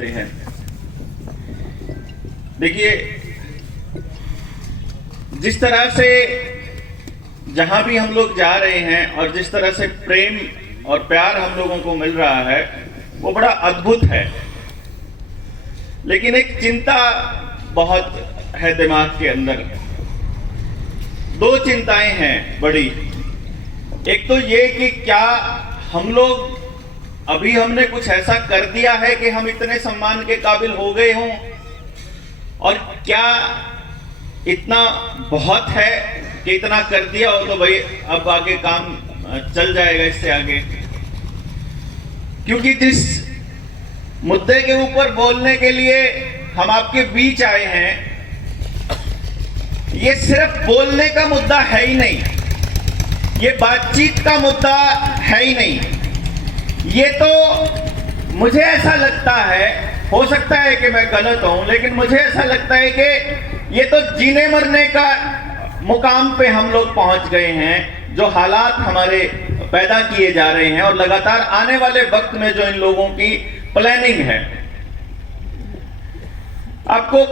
हैं। देखिए, जिस तरह से जहां भी हम लोग जा रहे हैं और जिस तरह से प्रेम और प्यार हम लोगों को मिल रहा है वो बड़ा अद्भुत है। लेकिन एक चिंता बहुत है दिमाग के अंदर। दो चिंताएं हैं बड़ी। एक तो ये कि क्या हम लोग अभी हमने कुछ ऐसा कर दिया है कि हम इतने सम्मान के काबिल हो गए हों, और क्या इतना बहुत है कि इतना कर दिया हो तो भाई अब आगे काम चल जाएगा इससे आगे। क्योंकि जिस मुद्दे के ऊपर बोलने के लिए हम आपके बीच आए हैं, ये सिर्फ बोलने का मुद्दा है ही नहीं, ये बातचीत का मुद्दा है ही नहीं। ये तो मुझे ऐसा लगता है, हो सकता है कि मैं गलत हूं, लेकिन मुझे ऐसा लगता है कि ये तो जीने मरने का मुकाम पे हम लोग पहुंच गए हैं। जो हालात हमारे पैदा किए जा रहे हैं और लगातार आने वाले वक्त में जो इन लोगों की प्लानिंग है, आपको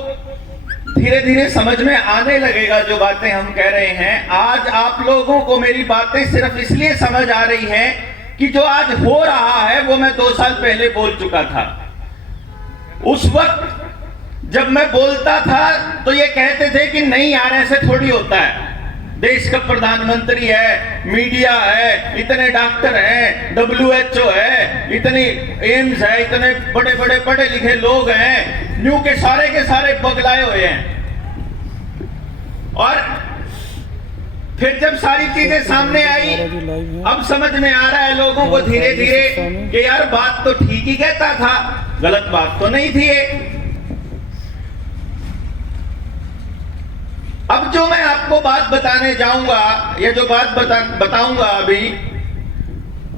धीरे धीरे समझ में आने लगेगा जो बातें हम कह रहे हैं। आज आप लोगों को मेरी बातें सिर्फ इसलिए समझ आ रही हैं कि जो आज हो रहा है वो मैं 2 साल पहले बोल चुका था। उस वक्त जब मैं बोलता था तो ये कहते थे कि नहीं यार ऐसे थोड़ी होता है, देश का प्रधानमंत्री है, मीडिया है, इतने डॉक्टर हैं, WHO है, इतनी एम्स है, इतने बड़े बड़े पढ़े लिखे लोग हैं, न्यू के सारे पगलाए हुए हैं। और फिर जब सारी चीजें सामने आई, अब समझ में आ रहा है लोगों को धीरे धीरे कि यार बात तो ठीक ही कहता था, गलत बात तो नहीं थी ये। अब जो मैं आपको बात बताने जाऊंगा, या जो बात बताऊंगा अभी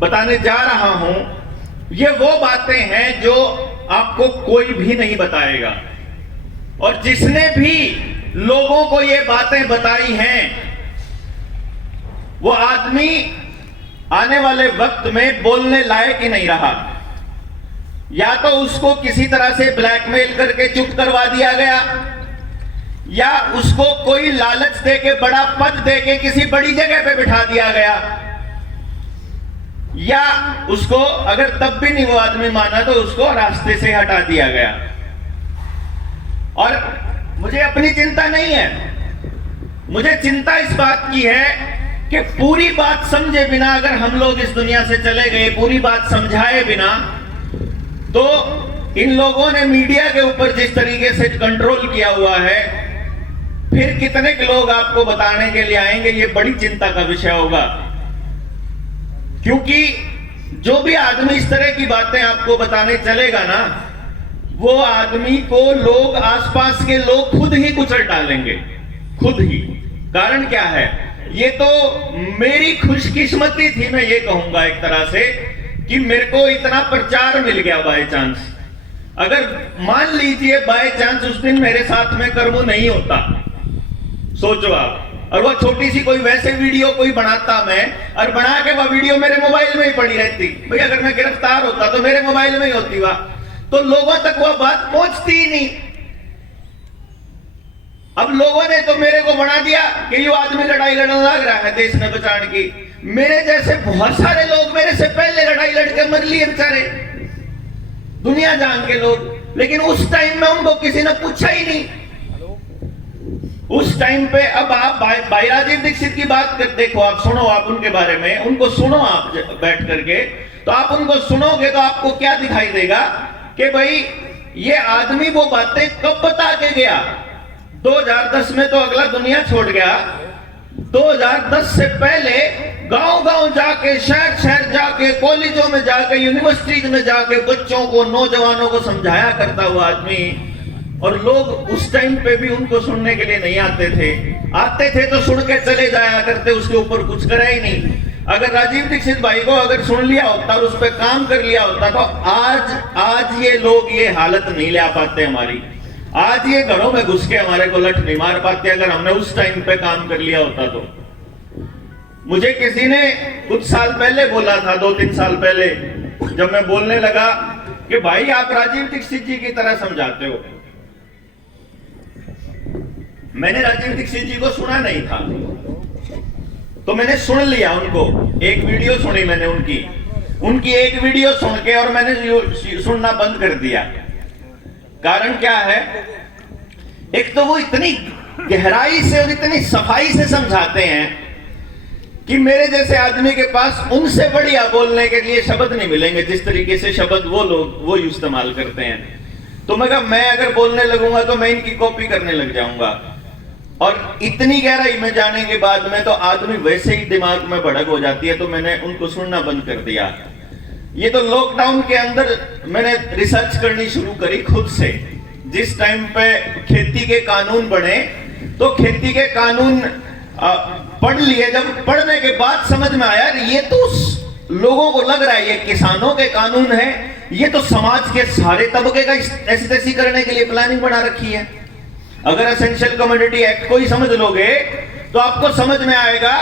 बताने जा रहा हूं, ये वो बातें हैं जो आपको कोई भी नहीं बताएगा। और जिसने भी लोगों को ये बातें बताई हैं वो आदमी आने वाले वक्त में बोलने लायक ही नहीं रहा। या तो उसको किसी तरह से ब्लैकमेल करके चुप करवा दिया गया, या उसको कोई लालच देके बड़ा पद देके किसी बड़ी जगह पे बिठा दिया गया, या उसको अगर तब भी नहीं वो आदमी माना तो उसको रास्ते से हटा दिया गया। और मुझे अपनी चिंता नहीं है, मुझे चिंता इस बात की है कि पूरी बात समझे बिना अगर हम लोग इस दुनिया से चले गए, पूरी बात समझाए बिना, तो इन लोगों ने मीडिया के ऊपर जिस तरीके से कंट्रोल किया हुआ है, फिर कितने लोग आपको बताने के लिए आएंगे, ये बड़ी चिंता का विषय होगा। क्योंकि जो भी आदमी इस तरह की बातें आपको बताने चलेगा ना, वो आदमी को लोग, आसपास के लोग खुद ही कुचल डालेंगे, खुद ही। कारण क्या है? ये तो मेरी खुशकिस्मती थी, मैं ये कहूंगा एक तरह से, कि मेरे को इतना प्रचार मिल गया बाय चांस। अगर मान लीजिए बाय चांस उस दिन मेरे साथ में कर्मू नहीं होता, सोचो आप, और वो छोटी सी कोई वैसे वीडियो कोई बनाता मैं, और बना के वह वीडियो मेरे मोबाइल में ही पड़ी रहती, भाई अगर मैं गिरफ्तार होता तो मेरे मोबाइल में ही होती वह, तो लोगों तक वह बात पहुंचती ही नहीं। अब लोगों ने तो मेरे को बना दिया कि ये आदमी लड़ाई लड़ने लग रहा है देश में बचाने की। मेरे जैसे बहुत सारे लोग मेरे से पहले लड़ाई लड़के मर लिए बेचारे, दुनिया जान के लोग, लेकिन उस टाइम में उनको किसी ने पूछा ही नहीं। उस टाइम पे, अब आप भाई राजीव दीक्षित की बात कर देखो, आप सुनो, आप उनके बारे में उनको सुनो, आप बैठ करके तो आप उनको सुनोगे तो आपको क्या दिखाई देगा कि भाई ये आदमी वो बातें कब बता के गया। 2010 में तो अगला दुनिया छोड़ गया, 2010 से पहले गांव गांव जाके, शहर शहर जाके, कॉलेजों में जाके, यूनिवर्सिटीज में जाके बच्चों को, नौजवानों को समझाया करता हुआ आदमी। और लोग उस टाइम पे भी उनको सुनने के लिए नहीं आते थे, आते थे तो सुन के चले जाया करते, उसके ऊपर कुछ करा ही नहीं। अगर राजीव दीक्षित भाई को अगर सुन लिया होता और उस पर काम कर लिया होता तो आज ये लोग ये हालत नहीं ले आ पाते हमारी। आज ये घरों में घुस के हमारे को लठ नहीं मार पाते अगर हमने उस टाइम पे काम कर लिया होता तो। मुझे किसी ने कुछ साल पहले बोला था, 2-3 साल पहले, जब मैं बोलने लगा कि भाई आप राजीव दीक्षित जी की तरह समझाते हो। मैंने राजीव दीक्षित जी को सुना नहीं था, तो मैंने सुन लिया उनको, एक वीडियो सुनी मैंने उनकी एक वीडियो सुन के और मैंने सुनना बंद कर दिया। कारण क्या है, एक तो वो इतनी गहराई से और इतनी सफाई से समझाते हैं कि मेरे जैसे आदमी के पास उनसे बढ़िया बोलने के लिए शब्द नहीं मिलेंगे, जिस तरीके से शब्द वो लोग वो इस्तेमाल करते हैं। तो मैं कहा मैं अगर बोलने लगूंगा तो मैं इनकी कॉपी करने लग जाऊंगा, और इतनी गहराई में जाने के बाद में तो आदमी वैसे ही दिमाग में भड़क हो जाती है, तो मैंने उनको सुनना बंद कर दिया। ये तो लॉकडाउन के अंदर मैंने रिसर्च करनी शुरू करी खुद से। जिस टाइम पे खेती के कानून बने तो खेती के कानून पढ़ लिए, जब पढ़ने के बाद समझ में आया ये तो लोगों को लग रहा है ये किसानों के कानून है, ये तो समाज के सारे तबके का ऐसी तैसी करने के लिए प्लानिंग बना रखी है। अगर एसेंशियल कमोडिटी एक्ट को ही समझ लोगे तो आपको समझ में आएगा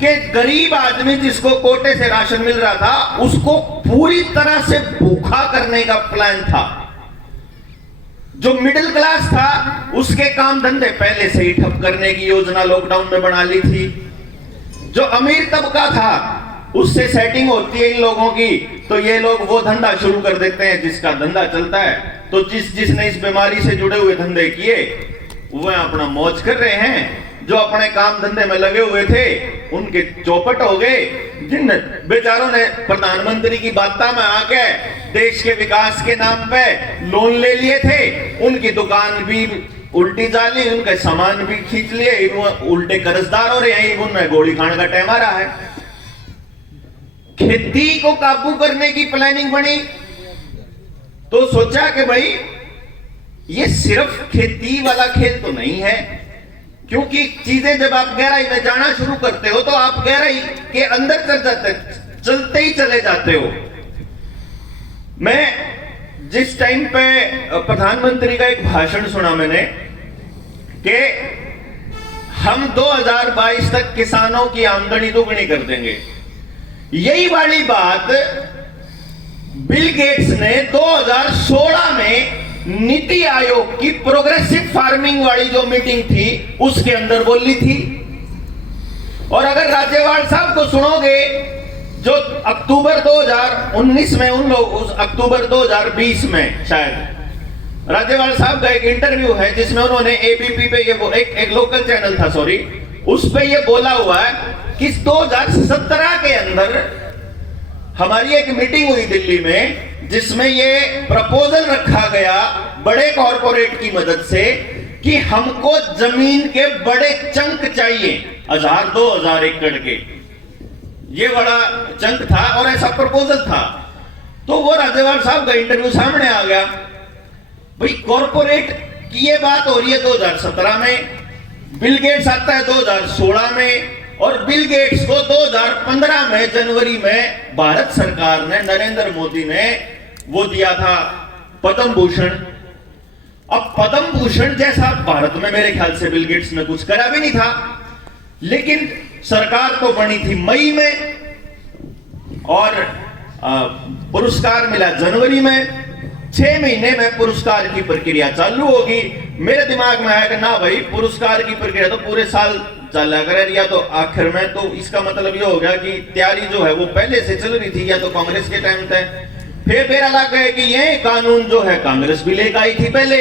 कि गरीब आदमी जिसको कोटे से राशन मिल रहा था उसको पूरी तरह से भूखा करने का प्लान था। जो मिडिल क्लास था उसके काम धंधे पहले से ही ठप करने की योजना लॉकडाउन में बना ली थी। जो अमीर तबका था उससे सेटिंग होती है इन लोगों की, तो ये लोग वो धंधा शुरू कर देते हैं जिसका धंधा चलता है। तो जिसने इस बीमारी से जुड़े हुए धंधे किए वो अपना मौज कर रहे हैं। जो अपने काम धंधे में लगे हुए थे उनके चौपट हो गए। जिन बेचारों ने प्रधानमंत्री की बाता में आके देश के विकास के नाम पे लोन ले लिए थे, उनकी दुकान भी उल्टी जाली, उनके सामान भी खींच लिए, उल्टे कर्जदार हो रहे हैं, उन्हें गोली खाने का टाइम आ रहा है। खेती को काबू करने की प्लानिंग बनी तो सोचा कि भाई ये सिर्फ खेती वाला खेल तो नहीं है, क्योंकि चीजें जब आप गहराई में जाना शुरू करते हो तो आप गहराई के अंदर चलते ही चले जाते हो। मैं जिस टाइम पे प्रधानमंत्री का एक भाषण सुना मैंने कि हम 2022 तक किसानों की आमदनी दोगुनी कर देंगे, यही वाली बात बिल गेट्स ने 2016 में नीति आयोग की प्रोग्रेसिव फार्मिंग वाली जो मीटिंग थी उसके अंदर बोली थी। और अगर राज्यपाल साहब को सुनोगे, जो अक्टूबर 2019 में उन लोग उस अक्टूबर 2020 में शायद राज्यपाल साहब का एक इंटरव्यू है जिसमें उन्होंने एबीपी पे ये एक लोकल चैनल था सॉरी, उस पे ये बोला हुआ है कि 2017 के अंदर हमारी एक मीटिंग हुई दिल्ली में जिसमें ये प्रपोजल रखा गया बड़े कॉरपोरेट की मदद से कि हमको जमीन के बड़े चंक चाहिए, 1000-2000 एकड़ के, ये बड़ा चंक था और ऐसा प्रपोजल था। तो वो राज्यपाल साहब का इंटरव्यू सामने आ गया। भाई कॉरपोरेट की ये बात हो रही है 2017 में, बिल गेट्स आता है 2016 में, और बिल गेट्स को 2015 में जनवरी में भारत सरकार ने, नरेंद्र मोदी ने वो दिया था पद्म भूषण। अब पद्म भूषण जैसा भारत में मेरे ख्याल से बिल गेट्स ने कुछ करा भी नहीं था, लेकिन सरकार तो बनी थी मई में और पुरस्कार मिला जनवरी में। 6 महीने में पुरस्कार की प्रक्रिया चालू होगी। मेरे दिमाग में आया कि ना भाई, पुरस्कार की प्रक्रिया तो पूरे साल चला करे, या तो आखिर में, तो इसका मतलब ये हो गया कि तैयारी जो है वो पहले से चल रही थी, या तो कांग्रेस के टाइम तक। फिर मेरा लगा है कि ये कानून जो है कांग्रेस भी लेकर आई थी पहले,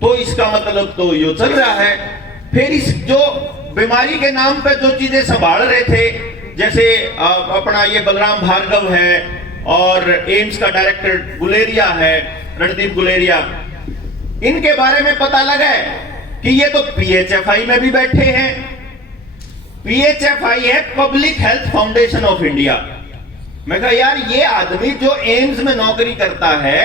तो इसका मतलब तो ये चल रहा है। फिर इस जो बीमारी के नाम पे जो चीजें संभाल रहे थे, जैसे अपना ये बलराम भार्गव है और एम्स का डायरेक्टर गुलेरिया है, रणदीप गुलेरिया, इनके बारे में पता लगा है कि ये तो पीएचएफआई में भी बैठे हैं। पीएचएफआई है public health foundation of India. मैं कहा यार, ये आदमी जो एम्स में नौकरी करता है,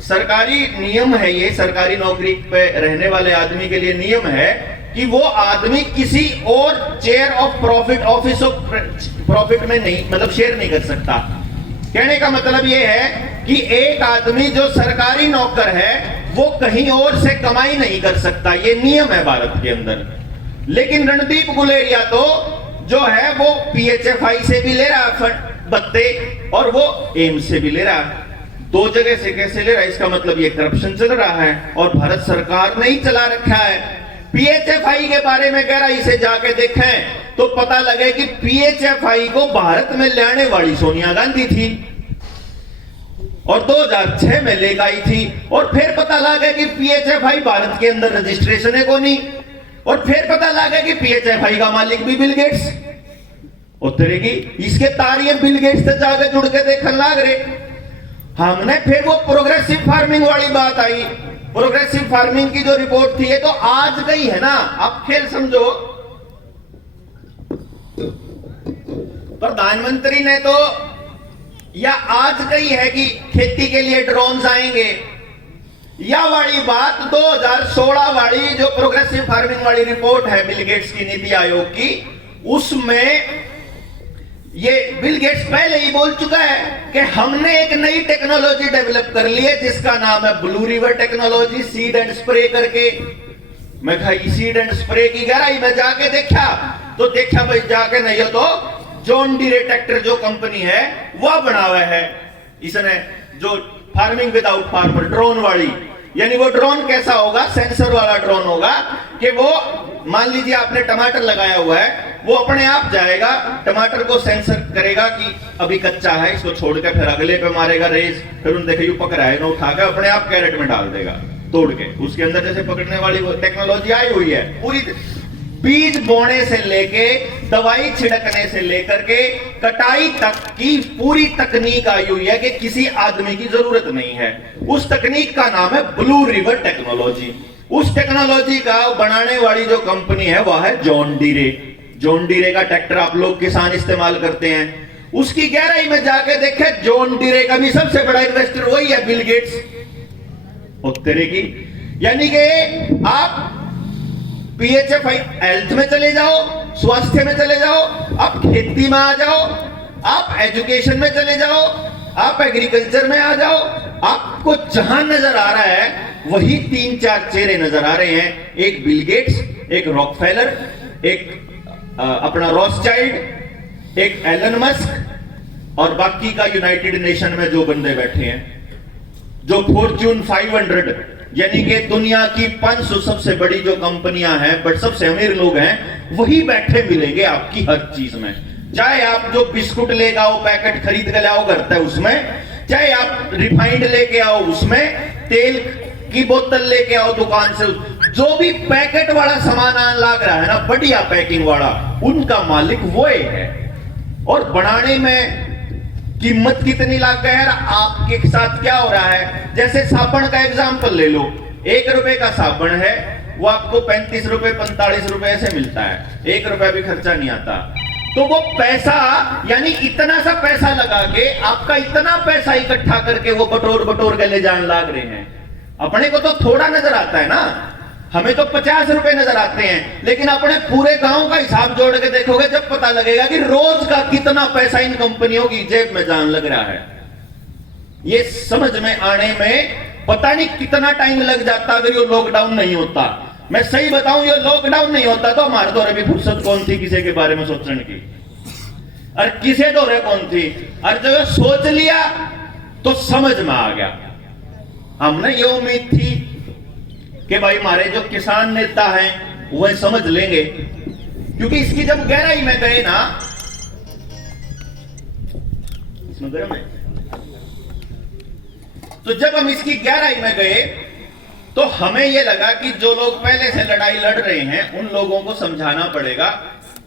सरकारी नियम है, ये सरकारी नौकरी पे रहने वाले आदमी के लिए नियम है कि वो आदमी किसी और chair of profit office of profit में नहीं, मतलब शेयर नहीं कर सकता। कहने का मतलब ये है कि एक आदमी जो सरकारी नौकर है वो कहीं और से कमाई नहीं कर सकता, ये नियम है भारत के अंदर। लेकिन रणदीप गुलेरिया तो जो है वो पीएचएफआई से भी ले रहा है बत्ते, और वो एम्स से भी ले रहा है। दो जगह से कैसे ले रहा है? इसका मतलब ये करप्शन चल रहा है और भारत सरकार ने ही चला रखा है। पीएचएफआई के बारे में गहराई से जाके देखें तो पता लगे कि पीएचएफआई को भारत में लाने वाली सोनिया गांधी थी और 2006 में लेकर आई थी, और फिर पता लगा कि पीएचएफआई भारत के अंदर रजिस्ट्रेशन है को नहीं, और फिर पता लगा कि पीएचएफआई का मालिक भी बिल गेट्स। उतरेगी इसके तारिये बिल गेट्स से जाके जुड़ के देखने लग रहे। हमने फिर वो प्रोग्रेसिव फार्मिंग वाली बात आई। प्रोग्रेसिव फार्मिंग की जो रिपोर्ट थी ये तो आज गई है ना, आप खेल समझो। प्रधानमंत्री ने तो या आज कही है कि खेती के लिए ड्रोन्स आएंगे, या वाली बात 2016 वाली जो प्रोग्रेसिव फार्मिंग वाली रिपोर्ट है बिल गेट्स की, नीति आयोग की, उसमें ये बिल गेट्स पहले ही बोल चुका है कि हमने एक नई टेक्नोलॉजी डेवलप कर ली है जिसका नाम है blue river technology, seed and spray करके। मैं कहा सीड एंड स्प्रे की गहराई में जाके देखा तो देखा भाई जाके नहीं हो तो जॉन डीरे ट्रैक्टर जो कंपनी है वह बना हुआ है इसने, जो फार्मिंग विदाउट फार्मर ड्रोन वाली। यानी वो ड्रोन कैसा होगा? सेंसर वाला ड्रोन होगा कि वो मान लीजिए आपने टमाटर लगाया हुआ है, वो अपने आप जाएगा, टमाटर को सेंसर करेगा कि अभी कच्चा है, इसको छोड़ के फिर अगले पे मारेगा रेस, फिर उन देखे पक रहा है ना, उठा के अपने आप कैरेट में डाल देगा तोड़ के। उसके अंदर जैसे पकड़ने वाली वो टेक्नोलॉजी आई हुई है पूरी। बीज बोने से लेके दवाई छिड़कने से लेकर के कटाई तक की पूरी तकनीक आई हुई है कि किसी आदमी की जरूरत नहीं है। उस तकनीक का नाम है ब्लू रिवर टेक्नोलॉजी। उस टेक्नोलॉजी का बनाने वाली जो कंपनी है वह है जॉन डीरे। जॉन डीरे का ट्रैक्टर आप लोग किसान इस्तेमाल करते हैं। उसकी गहराई में जाके देखे जॉन डीरे का भी सबसे बड़ा इन्वेस्टर वही है, बिल गेट्स। उत्तरे की यानी कि आप पीएचएफआई हेल्थ में चले जाओ, स्वास्थ्य में चले जाओ, आप खेती में आ जाओ, आप एजुकेशन में चले जाओ, आप एग्रीकल्चर में आ जाओ, आपको जहां नजर आ रहा है वही 3-4 चेहरे नजर आ रहे हैं। एक बिल गेट्स, एक रॉकफेलर, एक अपना रॉथस्चाइल्ड, एक एलन मस्क, और बाकी का यूनाइटेड नेशन में जो बंदे बैठे हैं, जो फॉर्च्यून 500 यानी कि दुनिया की 500 सबसे बड़ी जो कंपनियां हैं बट सबसे अमीर लोग हैं, वही बैठे मिलेंगे आपकी हर चीज में। चाहे आप जो बिस्कुट लेके आओ, पैकेट खरीद के लाओ घर है उसमें, चाहे आप रिफाइंड लेके आओ उसमें, तेल की बोतल लेके आओ दुकान से, जो भी पैकेट वाला सामान आने लग रहा है ना, बढ़िया पैकिंग वाला, उनका मालिक वो है। और बनाने में कीमत कितनी लाग गई है? आपके साथ क्या हो रहा है? जैसे साबुन का एग्जांपल ले लो, 1 रुपए का साबुन है वो आपको 35 रुपए 45 रुपए से मिलता है, 1 रुपया भी खर्चा नहीं आता। तो वो पैसा यानी इतना सा पैसा लगा के आपका इतना पैसा इकट्ठा करके वो बटोर बटोर के ले जाने लग रहे हैं। अपने को तो थोड़ा नजर आता है ना, हमें तो 50 रुपए नजर आते हैं, लेकिन अपने पूरे गांव का हिसाब जोड़ के देखोगे जब पता लगेगा कि रोज का कितना पैसा इन कंपनियों की जेब में जान लग रहा है। ये समझ में आने में पता नहीं कितना टाइम लग जाता अगर ये लॉकडाउन नहीं होता। मैं सही बताऊं, ये लॉकडाउन नहीं होता तो हमारे दौरे भी फुर्सत कौन थी किसी के बारे में सोचने की, और किसे दौरे कौन थी। और जब सोच लिया तो समझ में आ गया। हमने ये उम्मीद थी कि भाई हमारे जो किसान नेता हैं वह समझ लेंगे, क्योंकि इसकी जब गहराई में गए ना, इसमें गर्म है, तो जब हम इसकी गहराई में गए तो हमें यह लगा कि जो लोग पहले से लड़ाई लड़ रहे हैं उन लोगों को समझाना पड़ेगा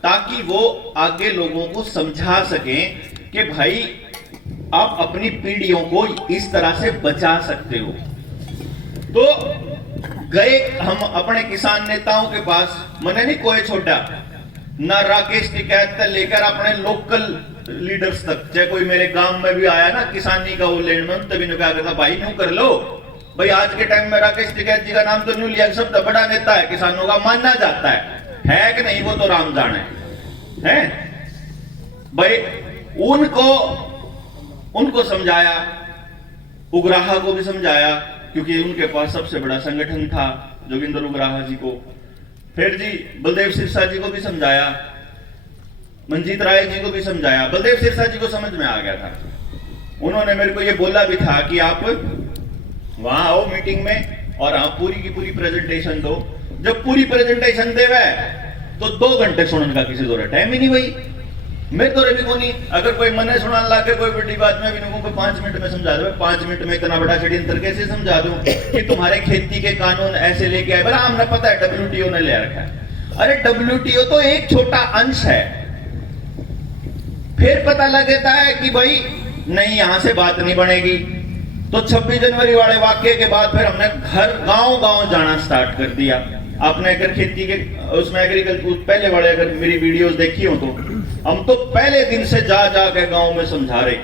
ताकि वो आगे लोगों को समझा सकें कि भाई आप अपनी पीढ़ियों को इस तरह से बचा सकते हो। तो गए हम अपने किसान नेताओं के पास, मैंने नहीं कोई छोटा ना, राकेश टिकैत से लेकर अपने लोकल लीडर्स तक, चाहे कोई मेरे गांव में भी आया ना किसानी का वो लेन में, तभी क्या कहता भाई न्यू कर लो भाई। आज के टाइम में राकेश टिकैत जी का नाम तो न्यू लिया, सब तो बड़ा नेता है, किसानों का मानना जाता है कि नहीं, वो तो राम जाने है भाई। उनको समझाया, उग्राहा को भी समझाया क्योंकि उनके पास सबसे बड़ा संगठन था जोगिंदर उग्राहा जी को, फिर जी बलदेव सिरसा जी को भी समझाया, मंजीत राय जी को भी समझाया, बलदेव सिरसा जी को समझ में आ गया था। उन्होंने मेरे को ये बोला भी था कि आप वहां आओ मीटिंग में और आप पूरी की पूरी प्रेजेंटेशन दो। जब पूरी प्रेजेंटेशन देवे तो 2 घंटे सुनने का किसी दौरा टाइम ही नहीं भाई। मैं तो रवि को नहीं, अगर कोई मन सुना ला के कोई बड़ी बात में भी को 5 मिनट में समझा दो। 5 मिनट में इतना बड़ा षड्यंत्र कैसे समझा दूं कि तुम्हारे खेती के कानून ऐसे लेके आए। भला हमने पता है WTO ने ले रखा है। अरे WTO तो एक छोटा अंश है। फिर पता लगता है कि भाई नहीं, यहां से बात नहीं बनेगी। तो 26 जनवरी वाले वाक्य के बाद फिर हमने घर गांव जाना स्टार्ट कर दिया। आपने अगर खेती के उसमें एग्रीकल्चर पहले वाले अगर मेरी वीडियोस देखी हो तो हम तो पहले दिन से जा के गांव में समझा रहे।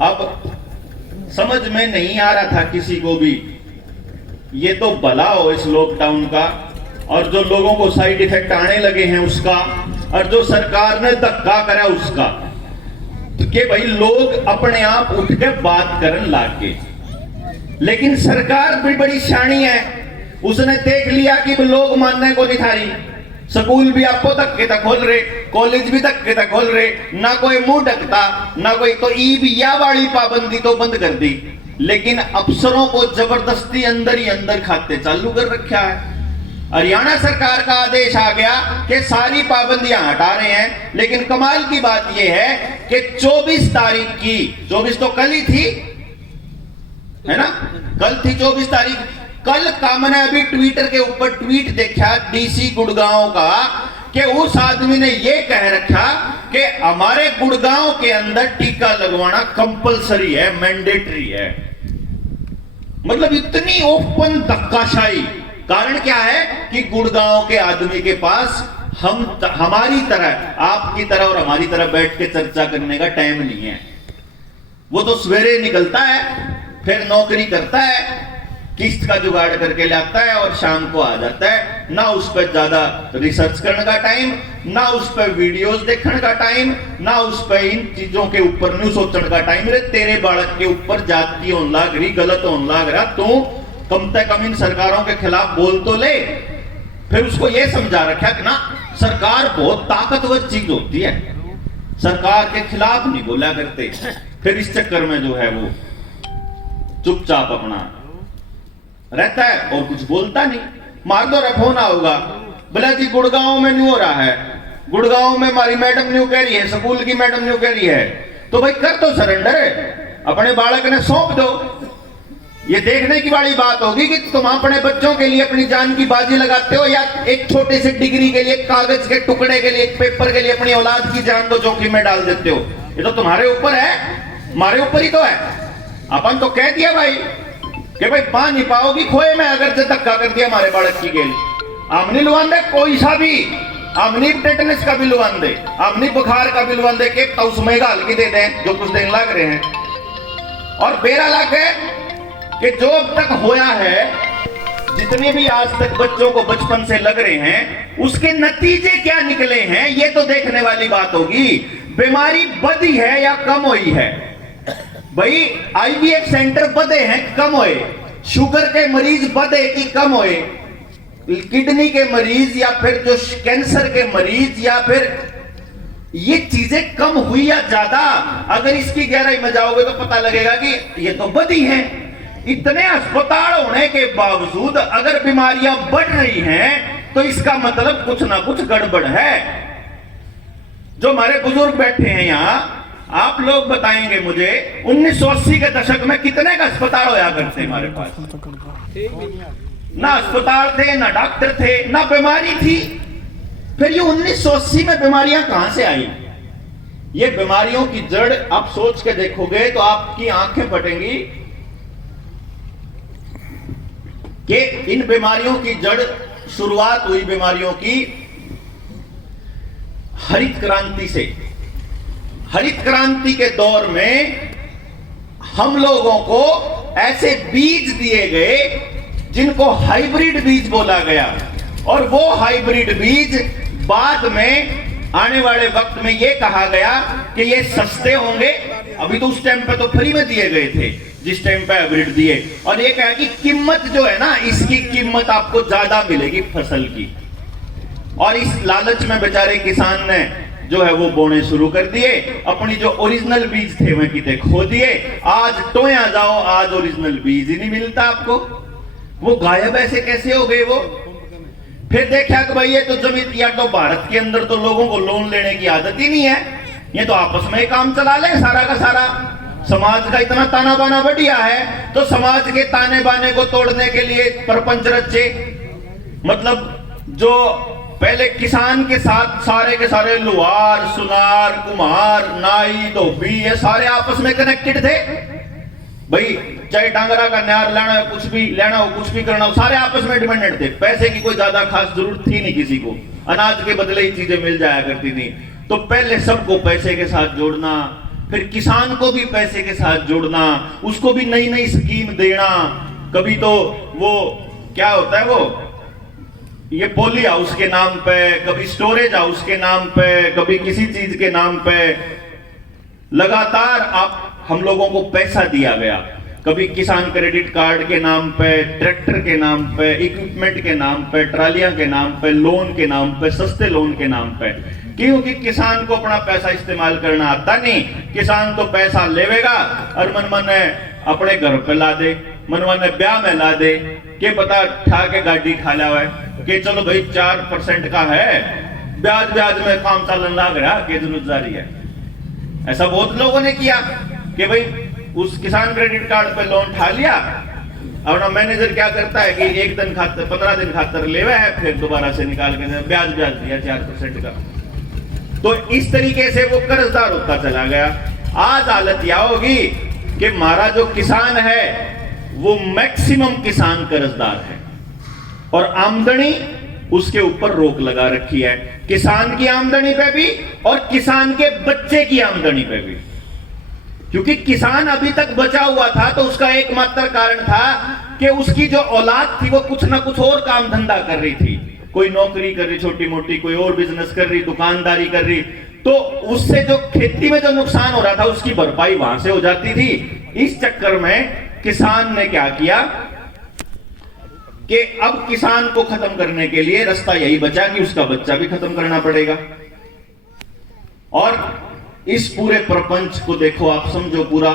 अब समझ में नहीं आ रहा था किसी को भी, ये तो भला हो इस लॉकडाउन का, और जो लोगों को साइड इफेक्ट आने लगे हैं उसका, और जो सरकार ने धक्का करा उसका, कि भाई लोग अपने आप उठ के बात करने लग गए। लेकिन सरकार भी बड़ी शानी है, उसने देख लिया कि लोग मानने को नहीं थारी। स्कूल भी आपको धक्के तक खोल रहे, कॉलेज भी धक्के तक खोल रहे, ना कोई मुंह ढकता ना कोई। तो ईबिया वाली पाबंदी तो बंद कर दी, लेकिन अफसरों को जबरदस्ती अंदर ही अंदर खाते चालू कर रखा है। हरियाणा सरकार का आदेश आ गया कि सारी पाबंदियां हटा रहे हैं। लेकिन कमाल की बात यह है कि 24 तारीख की, 24 तो कल ही थी, है ना, कल थी 24 तारीख। कल का मैंने अभी ट्विटर के ऊपर ट्वीट देखा DC गुड़गांव का, कि उस आदमी ने यह कह रखा कि हमारे गुड़गांव के अंदर टीका लगवाना कंपलसरी है, मैंडेटरी है। मतलब इतनी ओपन धक्काशाही। कारण क्या है कि गुड़गांव के आदमी के पास हमारी तरह, आपकी तरह और हमारी तरह बैठ के चर्चा करने का टाइम नहीं है। वो तो सवेरे निकलता है, फिर नौकरी करता है, किस्त का जुगाड़ करके लाता है और शाम को आ जाता है। ना उस पर ज्यादा रिसर्च करने का टाइम, ना उस पर वीडियोस देखने का टाइम, ना उस पर इन चीजों के ऊपर न्यू सोचने का टाइम। रे तेरे बालक के ऊपर जाति होने लग रही, गलत होने लग रहा, तू कम से कम इन सरकारों के खिलाफ बोल तो ले। फिर उसको यह समझा रखा कि ना सरकार बहुत ताकतवर चीज होती है, सरकार के खिलाफ नहीं बोला करते। फिर इस चक्कर में जो है वो चुपचाप अपना रहता है और कुछ बोलता नहीं। मार दो फोन आओगा, बोला जी गुड़गांव में न्यू हो रहा है, गुड़गांव में हमारी मैडम न्यू कह रही है, स्कूल की मैडम न्यू कह रही है। तो भाई कर दो सरेंडर, अपने बालक ने सौंप दो। ये देखने की बड़ी बात होगी कि तुम अपने बच्चों के लिए अपनी जान की बाजी लगाते हो, या एक छोटी सी डिग्री के लिए, कागज के टुकड़े के लिए, एक पेपर के लिए अपनी औलाद की जान को जोखिम में डाल देते हो। ये तो तुम्हारे ऊपर है, हमारे ऊपर ही तो है। अपन तो कह दिया भाई कि भाई पा नहीं पाओगी खोए में, अगर से धक्का कर दिया हमारे बालक की गेल। आमनी लुवान दे कोई सा भी, आमनी टेटनस का भी लुवान दे, आमनी बुखार का भी लुवान दे, के तो उसमें गाल की दे दें जो कुछ दिन लग रहे हैं। और बेरा लाके कि जो अब तक होया है, जितने भी आज तक बच्चों को बचपन से लग रहे हैं, उसके नतीजे क्या निकले हैं, ये तो देखने वाली बात होगी। बीमारी बढ़ी है या कम हुई है? भाई IVF सेंटर बढ़े हैं, कम हुए? शुगर के मरीज बढ़े कि कम हुए? किडनी के मरीज या फिर जो कैंसर के मरीज, या फिर ये चीजें कम हुई या ज्यादा? अगर इसकी गहराई में जाओगे तो पता लगेगा कि ये तो बढ़ी है। इतने अस्पताल होने के बावजूद अगर बीमारियां बढ़ रही हैं तो इसका मतलब कुछ ना कुछ गड़बड़ है। जो हमारे बुजुर्ग बैठे हैं यहाँ, आप लोग बताएंगे मुझे 1980 के दशक में कितने का अस्पताल होया करते हमारे पास? ना अस्पताल थे, ना डॉक्टर थे, ना बीमारी थी। फिर ये 1980 में बीमारियां कहां से आई? ये बीमारियों की जड़ आप सोच के देखोगे तो आपकी आंखें फटेंगी कि इन बीमारियों की जड़, शुरुआत हुई बीमारियों की हरित क्रांति से। हरित क्रांति के दौर में हम लोगों को ऐसे बीज दिए गए जिनको हाइब्रिड बीज बोला गया, और वो हाइब्रिड बीज बाद में आने वाले वक्त में ये कहा गया कि ये सस्ते होंगे। अभी तो उस टाइम पे तो फ्री में दिए गए थे जिस टाइम पे हाइब्रिड दिए, और ये कहा कि कीमत जो है ना, इसकी कीमत आपको ज्यादा मिलेगी फसल की। और इस लालच में बेचारे किसान ने जो है वो बोने शुरू कर दिए, अपनी जो ओरिजिनल बीज थे वह किते खो दिए। आज टोया जाओ, आज ओरिजिनल बीज ही नहीं मिलता आपको। वो गायब ऐसे कैसे हो गए वो? फिर देखा कि भाई ये तो जमीन, या तो भारत के अंदर तो लोगों को लोन लेने की आदत ही नहीं है, ये तो आपस में काम चला ले सारा का सारा। समाज का इतना ताना बाना बढ़िया है, तो समाज के ताने बाने को तोड़ने के लिए प्रपंच रचे। मतलब जो पहले किसान के साथ सारे के सारे लुहार, सुनार, कुम्हार, नाई, धोबी, ये सारे आपस में कनेक्टेड थे भाई। चाहे डांगरा का न्यार लेना हो, कुछ भी लेना हो, कुछ भी करना हो, सारे आपस में डिपेंडेंट थे। पैसे की कोई ज्यादा खास जरूरत थी नहीं किसी को, अनाज के बदले ही चीजें मिल जाया करती थी। तो पहले सबको पैसे के साथ जोड़ना, फिर किसान को भी पैसे के साथ जोड़ना, उसको भी नई नई स्कीम देना। कभी तो वो क्या होता है, वो ये पोली हाउस के नाम पे, कभी स्टोरेज हाउस के नाम पे, कभी किसी चीज के नाम पे लगातार हम लोगों को पैसा दिया गया। कभी किसान क्रेडिट कार्ड के नाम पे, ट्रैक्टर के नाम पे, इक्विपमेंट के नाम पे, ट्रालियां के नाम पे, लोन के नाम पे, सस्ते लोन के नाम पे। क्योंकि किसान को अपना पैसा इस्तेमाल करना आता नहीं। किसान तो पैसा लेवेगा और मन मन अपने घर पे ला दे, मन मन ब्याह में ला दे, के पता ठा के गाड़ी खा लावे कि चलो भाई 4% का है, ब्याज ब्याज में काम चलन लग रहा के जरूरत जारी है। ऐसा बहुत लोगों ने किया कि भाई उस किसान क्रेडिट कार्ड पे लोन ठा लिया, और ना मैनेजर क्या करता है कि 1 दिन खातर 15 दिन खातर लेवे है, फिर दोबारा से निकाल के ब्याज ब्याज दिया 4% का। तो इस तरीके से वो कर्जदार होता चला गया। आज हालत यह होगी कि हमारा जो किसान है वो मैक्सिमम किसान कर्जदार है, और आमदनी उसके ऊपर रोक लगा रखी है, किसान की आमदनी पे भी और किसान के बच्चे की आमदनी पे भी। क्योंकि किसान अभी तक बचा हुआ था तो उसका एकमात्र कारण था कि उसकी जो औलाद थी वो कुछ ना कुछ और काम धंधा कर रही थी, कोई नौकरी कर रही छोटी मोटी, कोई और बिजनेस कर रही, दुकानदारी कर रही, तो उससे जो खेती में जो नुकसान हो रहा था उसकी भरपाई वहां से हो जाती थी। इस चक्कर में किसान ने क्या किया कि अब किसान को खत्म करने के लिए रास्ता यही बचा कि उसका बच्चा भी खत्म करना पड़ेगा। और इस पूरे प्रपंच को देखो, आप समझो पूरा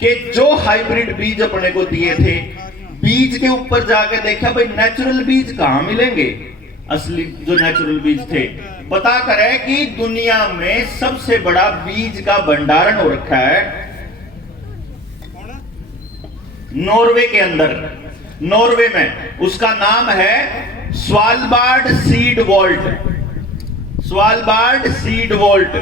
कि जो हाइब्रिड बीज अपने को दिए थे, बीज के ऊपर जाके देखा भाई नेचुरल बीज कहां मिलेंगे। असली जो नेचुरल बीज थे, पता करें कि दुनिया में सबसे बड़ा बीज का भंडारण हो रखा है नॉर्वे के अंदर। नॉर्वे में उसका नाम है Svalbard seed vault. Svalbard seed vault.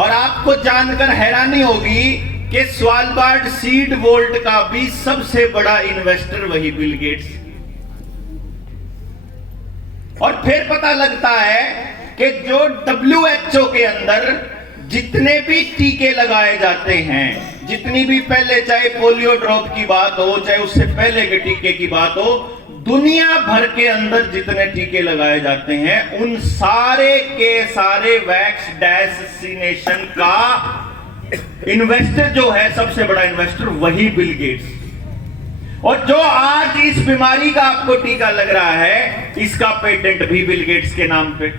और आपको जानकर हैरानी होगी कि स्वालबार्ड सीड वॉल्ट का भी सबसे बड़ा इन्वेस्टर वही बिल गेट्स। और फिर पता लगता है कि जो WHO के अंदर जितने भी टीके लगाए जाते हैं, जितनी भी पहले चाहे पोलियो ड्रॉप की बात हो, चाहे उससे पहले के टीके की बात हो, दुनिया भर के अंदर जितने टीके लगाए जाते हैं उन सारे के सारे वैक्सीनेशन का इन्वेस्टर जो है, सबसे बड़ा इन्वेस्टर वही बिल गेट्स। और जो आज इस बीमारी का आपको टीका लग रहा है, इसका पेटेंट भी बिल गेट्स के नाम पे।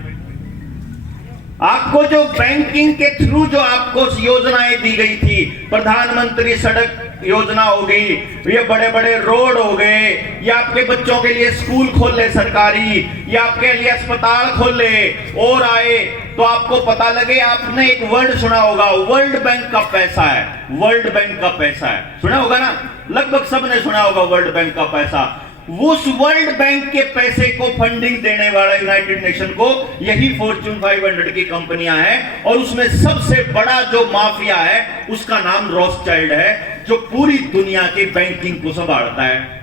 आपको जो बैंकिंग के थ्रू जो आपको योजनाएं दी गई थी, प्रधानमंत्री सड़क योजना हो गई, ये बड़े बड़े रोड हो गए, या आपके बच्चों के लिए स्कूल खोले सरकारी, या आपके लिए अस्पताल खोले और आए, तो आपको पता लगे, आपने एक वर्ड सुना होगा, वर्ल्ड बैंक का पैसा है। वर्ल्ड बैंक का पैसा है, सुना होगा ना, लगभग सबने सुना होगा वर्ल्ड बैंक का पैसा। उस वर्ल्ड बैंक के पैसे को फंडिंग देने वाला यूनाइटेड नेशन को यही फॉर्च्यून 500 की कंपनियां हैं, और उसमें सबसे बड़ा जो माफिया है उसका नाम रॉथस्चाइल्ड है, जो पूरी दुनिया की बैंकिंग को संभालता है।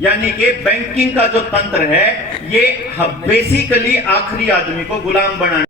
यानी कि बैंकिंग का जो तंत्र है ये बेसिकली आखिरी आदमी को गुलाम बनाने